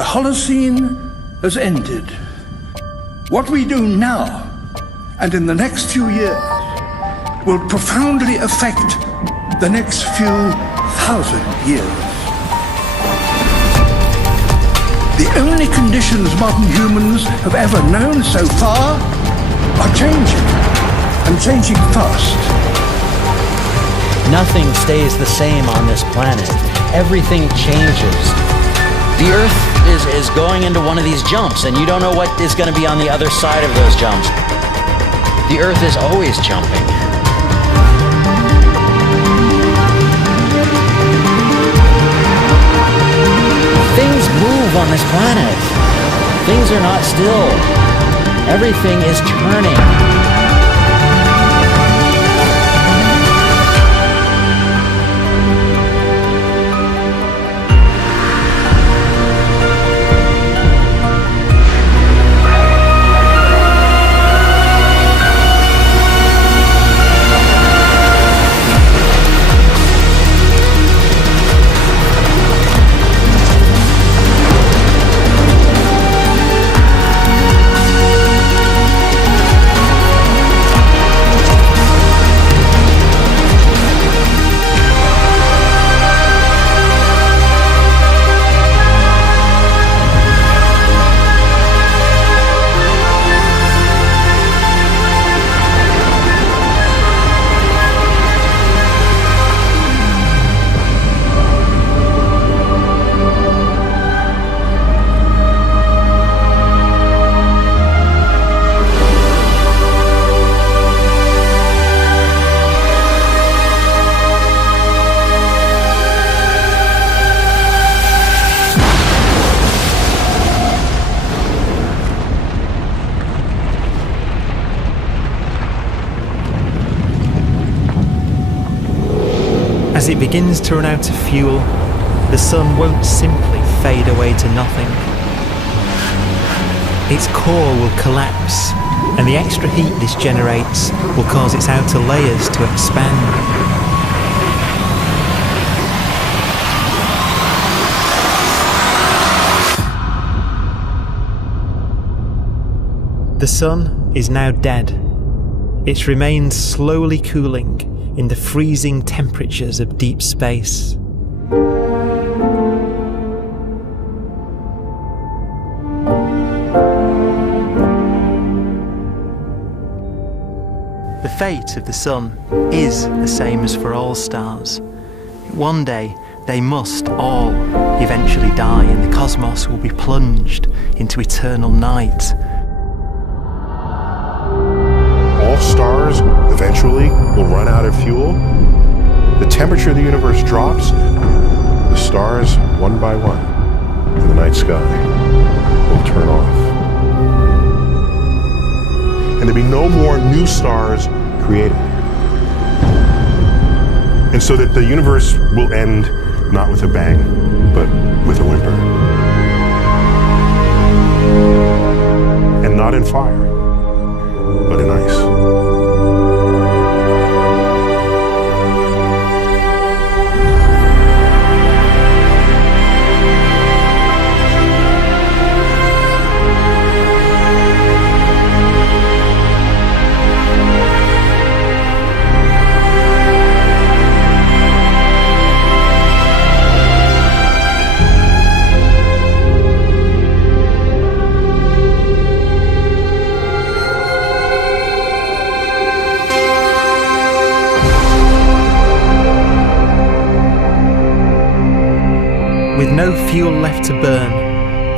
The Holocene has ended. What we do now and in the next few years will profoundly affect the next few thousand years. The only conditions modern humans have ever known so far are changing, and changing fast. Nothing stays the same on this planet. Everything changes. The Earth is going into one of these jumps, and you don't know what is going to be on the other side of those jumps. The Earth is always jumping. Things move on this planet. Things are not still. Everything is turning. As it begins to run out of fuel, the sun won't simply fade away to nothing. Its core will collapse, and the extra heat this generates will cause its outer layers to expand. The sun is now dead. It remains slowly cooling in the freezing temperatures of deep space. The fate of the sun is the same as for all stars. One day they must all eventually die, and the cosmos will be plunged into eternal night. All stars eventually will run out of fuel. The temperature of the universe drops. The stars, one by one, in the night sky, will turn off. And there'll be no more new stars created. And so that the universe will end not with a bang, but with a whimper. And not in fire, but in ice. With no fuel left to burn,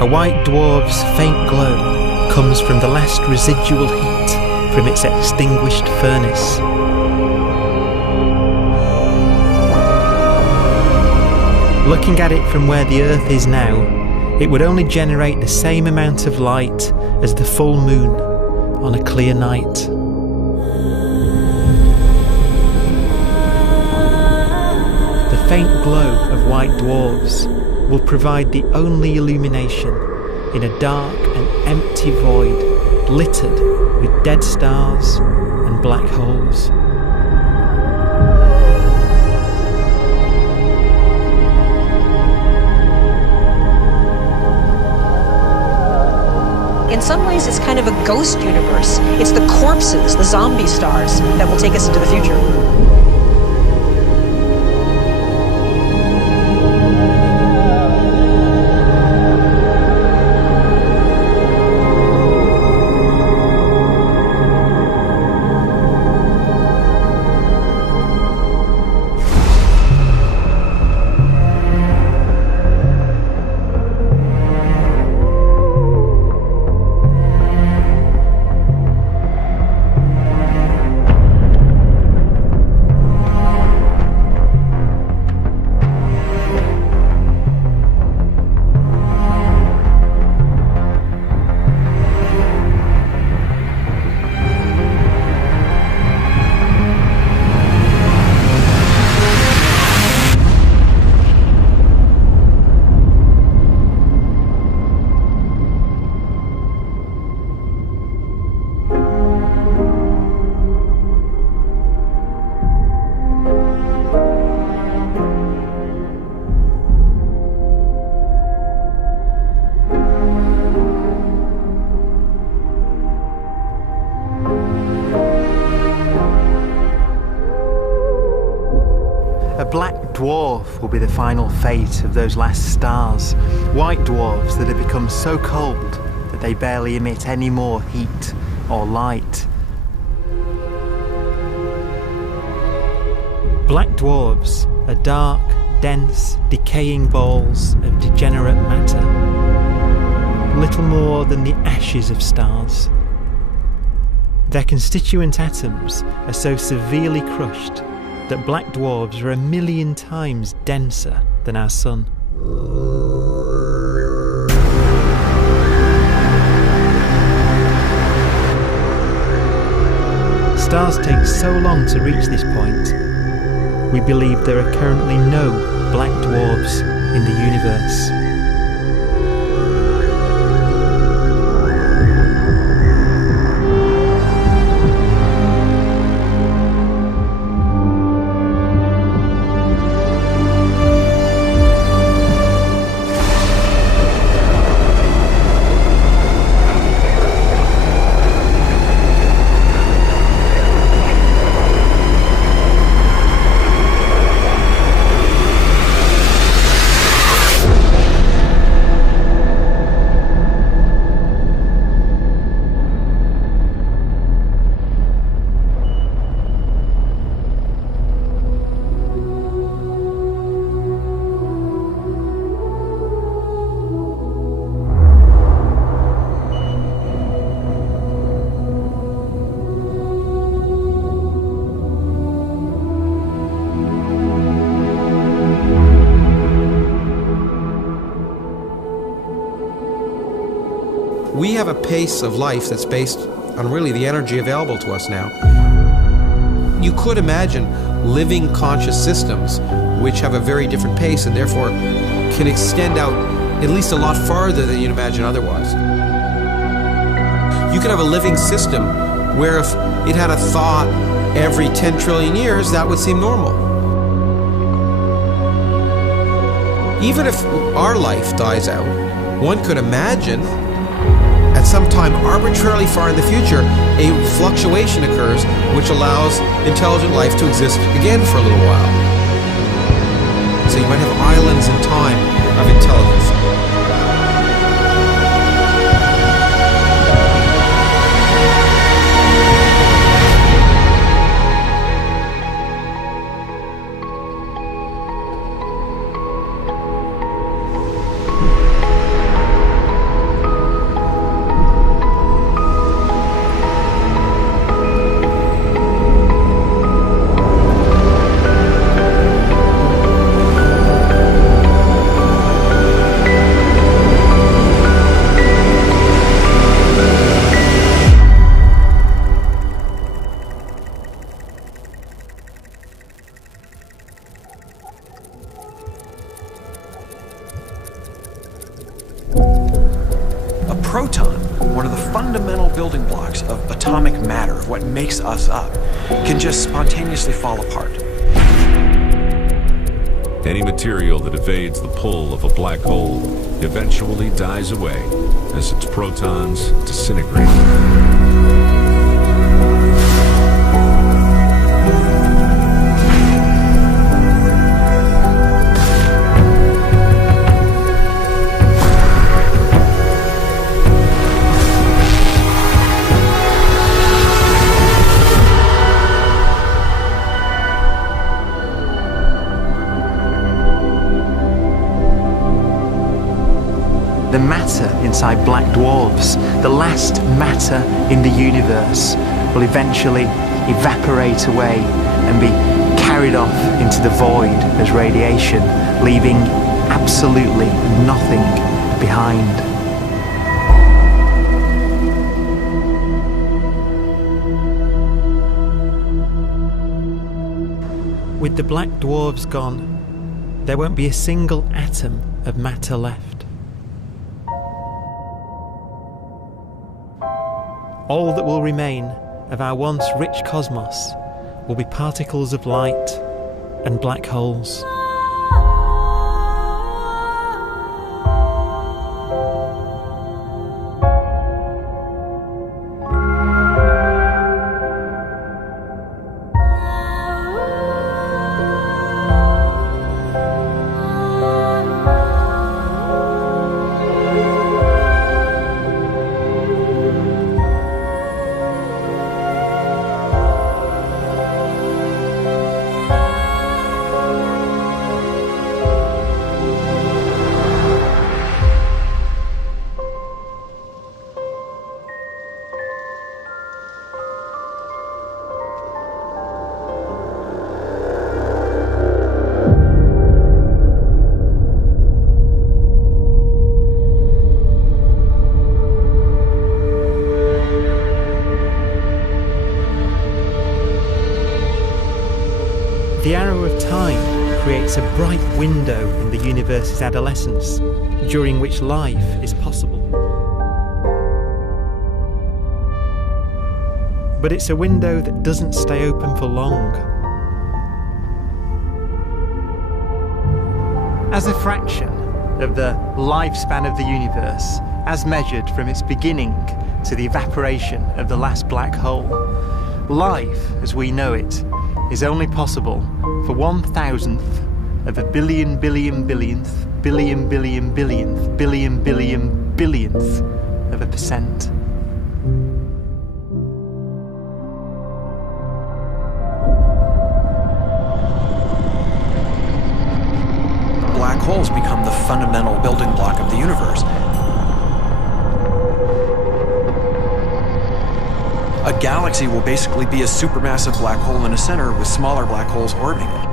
a white dwarf's faint glow comes from the last residual heat from its extinguished furnace. Looking at it from where the Earth is now, it would only generate the same amount of light as the full moon on a clear night. The faint glow of white dwarfs will provide the only illumination in a dark and empty void littered with dead stars and black holes. ways, it's kind of a ghost universe. It's the corpses, the zombie stars, that will take us into the future. A black dwarf will be the final fate of those last stars. White dwarfs that have become so cold that they barely emit any more heat or light. Black dwarfs are dark, dense, decaying balls of degenerate matter, little more than the ashes of stars. Their constituent atoms are so severely crushed that black dwarfs are 1,000,000 times denser than our sun. Stars take so long to reach this point, we believe there are currently no black dwarfs in the universe. We have a pace of life that's based on really the energy available to us now. You could imagine living conscious systems which have a very different pace and therefore can extend out at least a lot farther than you'd imagine otherwise. You could have a living system where if it had a thought every 10 trillion years, that would seem normal. Even if our life dies out, one could imagine at some time arbitrarily far in the future, a fluctuation occurs which allows intelligent life to exist again for a little while. So you might have islands in time of intelligence. Proton, one of the fundamental building blocks of atomic matter, of what makes us up, can just spontaneously fall apart. Any material that evades the pull of a black hole eventually dies away as its protons disintegrate. The matter inside black dwarfs, the last matter in the universe, will eventually evaporate away and be carried off into the void as radiation, leaving absolutely nothing behind. With the black dwarfs gone, there won't be a single atom of matter left. All that will remain of our once rich cosmos will be particles of light and black holes. The arrow of time creates a bright window in the universe's adolescence, during which life is possible. But it's a window that doesn't stay open for long. As a fraction of the lifespan of the universe, as measured from its beginning to the evaporation of the last black hole, life, as we know it, is only possible for 1,000th of a billion billionth of a percent. Black holes become the fundamental building block of the universe. A galaxy will basically be a supermassive black hole in a center with smaller black holes orbiting it.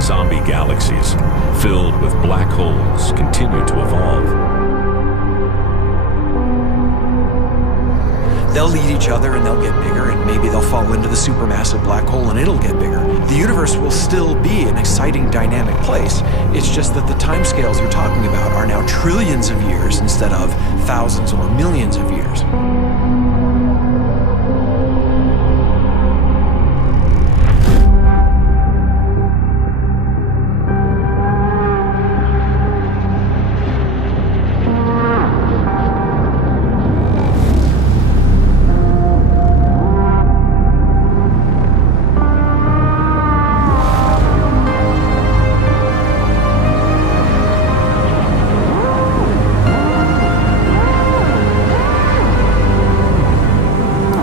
Zombie galaxies filled with black holes continue to evolve. They'll eat each other and they'll get bigger, and maybe they'll fall into the supermassive black hole and it'll get bigger. The universe will still be an exciting, dynamic place. It's just that the timescales you're talking about are now trillions of years instead of thousands or millions of years.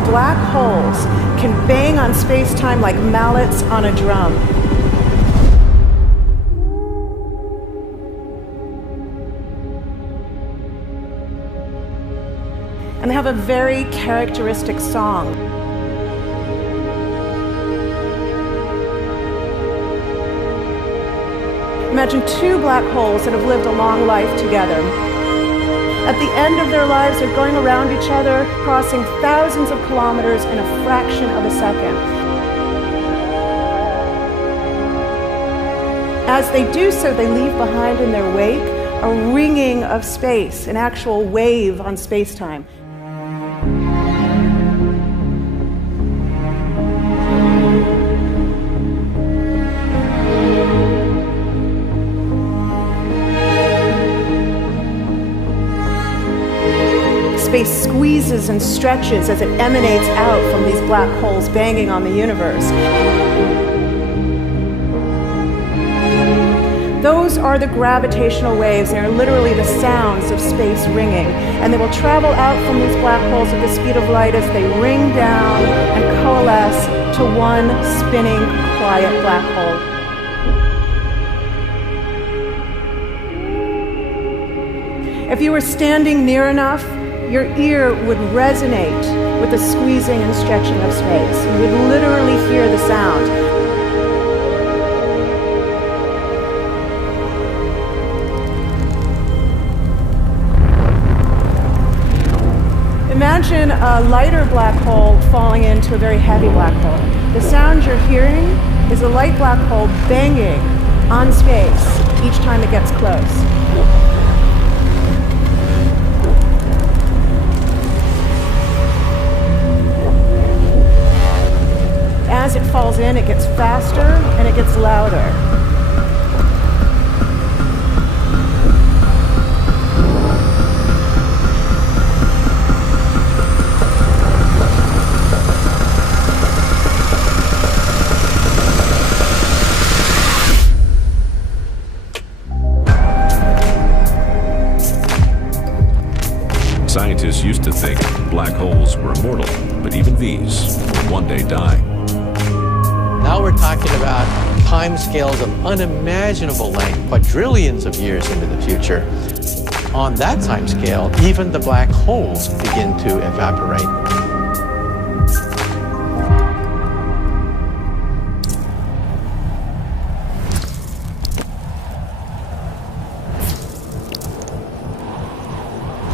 Black holes can bang on space-time like mallets on a drum. And they have a very characteristic song. Imagine two black holes that have lived a long life together. At the end of their lives, they're going around each other, crossing thousands of kilometers in a fraction of a second. As they do so, they leave behind in their wake a ringing of space, an actual wave on space-time. squeezes and stretches as it emanates out from these black holes banging on the universe. Those are the gravitational waves. They are literally the sounds of space ringing. And they will travel out from these black holes at the speed of light as they ring down and coalesce to one spinning, quiet black hole. If you were standing near enough, your ear would resonate with the squeezing and stretching of space. You would literally hear the sound. Imagine a lighter black hole falling into a very heavy black hole. The sound you're hearing is a light black hole banging on space each time it gets close. As it falls in, it gets faster and it gets louder. Scientists used to think black holes were immortal, but even these will one day die. Now we're talking about timescales of unimaginable length, quadrillions of years into the future. On that timescale, even the black holes begin to evaporate.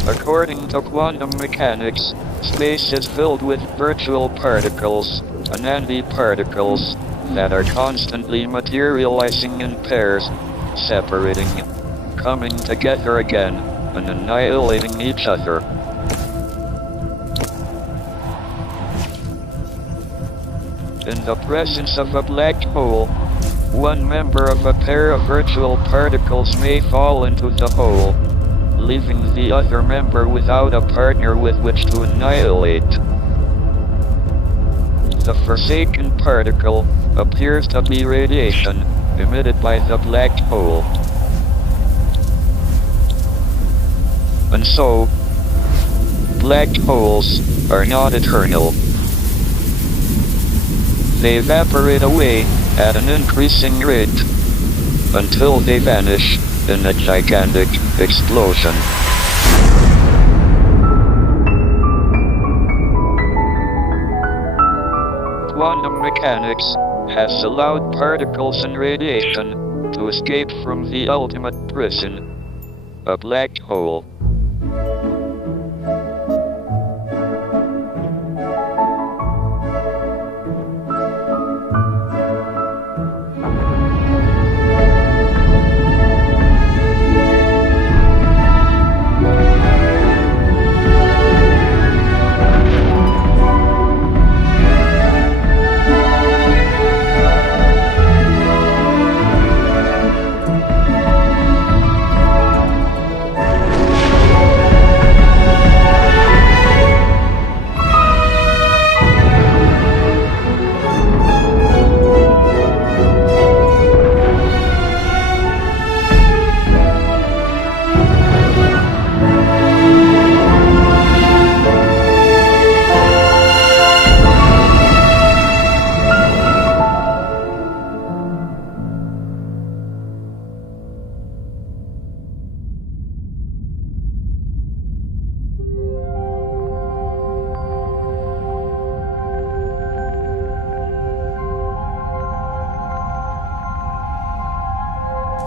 According to quantum mechanics, space is filled with virtual particles, antiparticles, that are constantly materializing in pairs, separating, coming together again, and annihilating each other. In the presence of a black hole, one member of a pair of virtual particles may fall into the hole, leaving the other member without a partner with which to annihilate. The forsaken particle appears to be radiation emitted by the black hole. And so, black holes are not eternal. They evaporate away at an increasing rate until they vanish in a gigantic explosion. Quantum mechanics has allowed particles and radiation to escape from the ultimate prison, a black hole.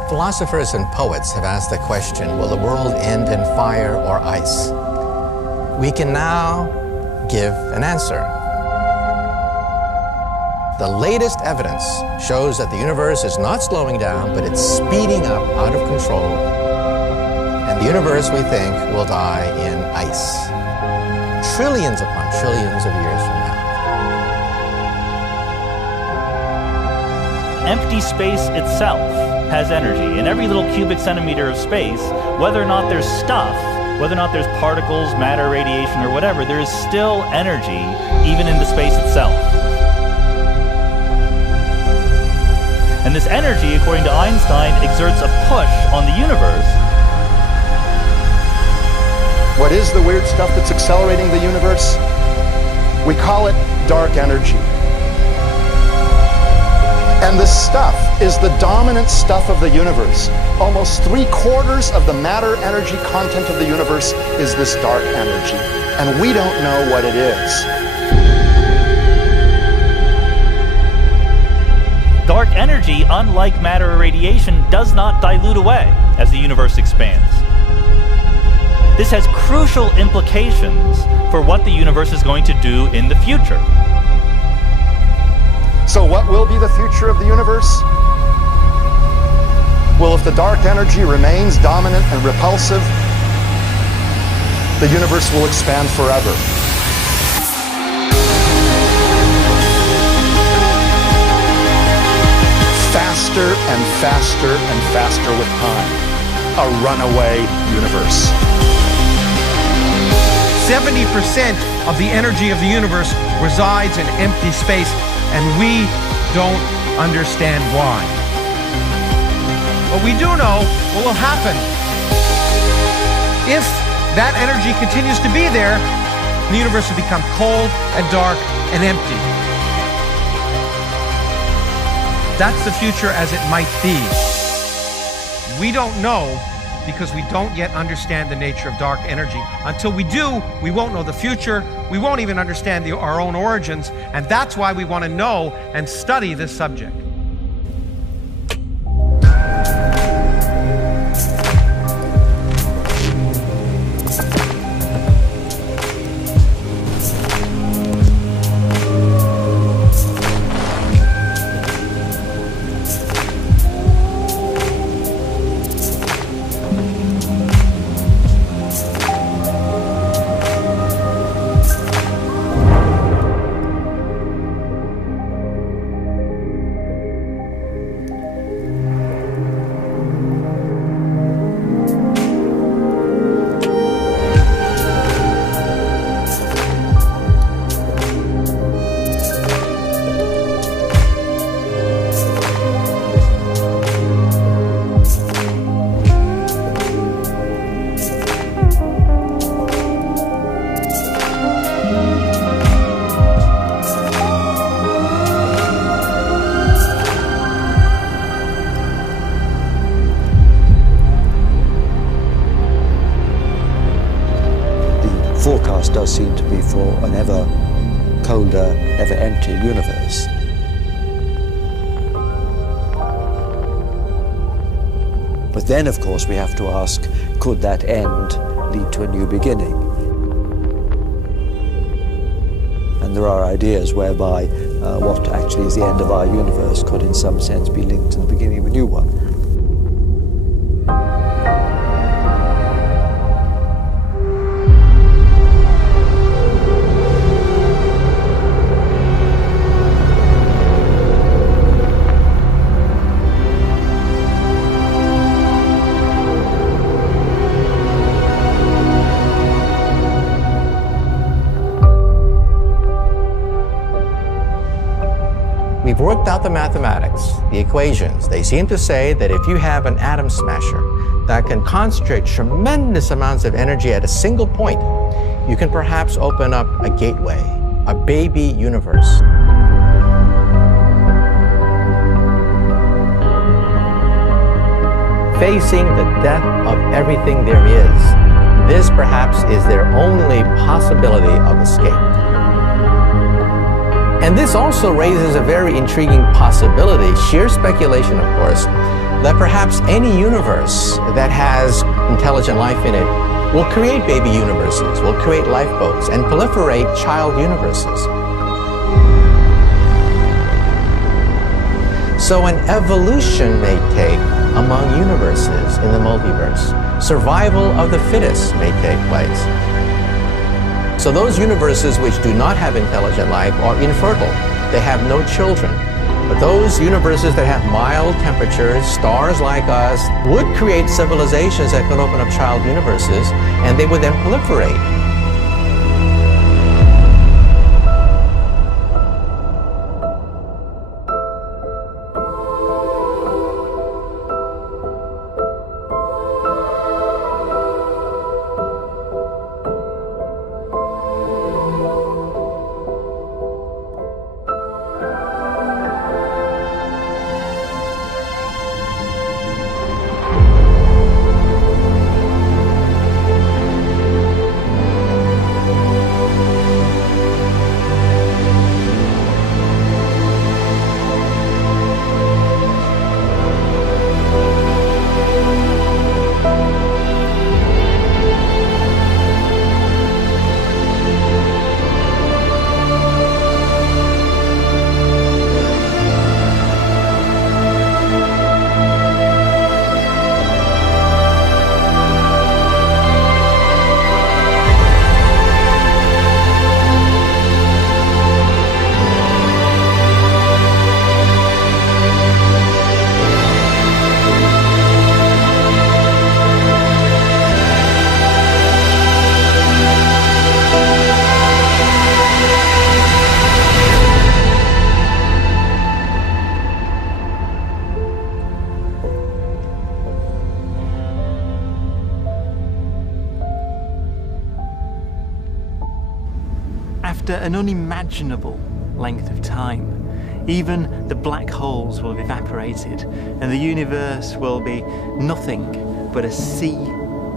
Philosophers and poets have asked the question, will the world end in fire or ice? We can now give an answer. The latest evidence shows that the universe is not slowing down, but it's speeding up out of control. And the universe, we think, will die in ice. Trillions upon trillions of years from now. Empty space itself has energy. In every little cubic centimeter of space, whether or not there's stuff whether or not there's particles, matter, radiation, or whatever, there is still energy even in the space itself. And this energy, according to Einstein, exerts a push on the universe. What is the weird stuff that's accelerating the universe? We call it dark energy. And this stuff is the dominant stuff of the universe. Almost 3/4 of the matter-energy content of the universe is this dark energy. And we don't know what it is. Dark energy, unlike matter or radiation, does not dilute away as the universe expands. This has crucial implications for what the universe is going to do in the future. So what will be the future of the universe? Well, if the dark energy remains dominant and repulsive, the universe will expand forever. Faster and faster and faster with time. A runaway universe. 70% of the energy of the universe resides in empty space, and we don't understand why. But we do know what will happen. If that energy continues to be there, the universe will become cold and dark and empty. That's the future as it might be. We don't know because we don't yet understand the nature of dark energy. Until we do, we won't know the future. We won't even understand our own origins, and that's why we want to know and study this subject. Forecast does seem to be for an ever colder, ever emptier universe. But then, of course, we have to ask, could that end lead to a new beginning? And there are ideas whereby what actually is the end of our universe could in some sense be linked to the beginning of a new one. We've worked out the mathematics, the equations. They seem to say that if you have an atom smasher that can concentrate tremendous amounts of energy at a single point, you can perhaps open up a gateway, a baby universe. Facing the death of everything there is, this perhaps is their only possibility of escape. And this also raises a very intriguing possibility, sheer speculation of course, that perhaps any universe that has intelligent life in it will create baby universes, will create lifeboats, and proliferate child universes. So an evolution may take among universes in the multiverse. Survival of the fittest may take place. So those universes which do not have intelligent life are infertile. They have no children. But those universes that have mild temperatures, stars like us, would create civilizations that could open up child universes, and they would then proliferate. After an unimaginable length of time, even the black holes will have evaporated and the universe will be nothing but a sea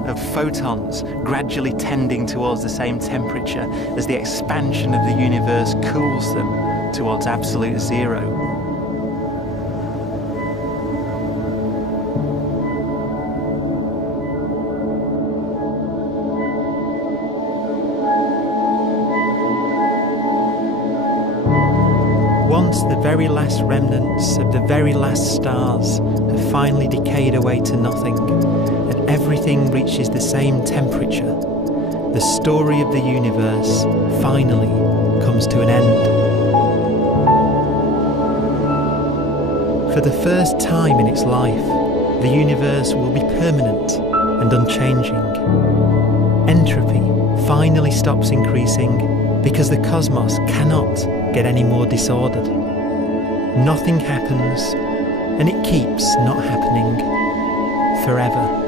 of photons gradually tending towards the same temperature as the expansion of the universe cools them towards absolute zero. Once the very last remnants of the very last stars have finally decayed away to nothing, and everything reaches the same temperature, the story of the universe finally comes to an end. For the first time in its life, the universe will be permanent and unchanging. Entropy finally stops increasing because the cosmos cannot get any more disordered. Nothing happens, and it keeps not happening forever.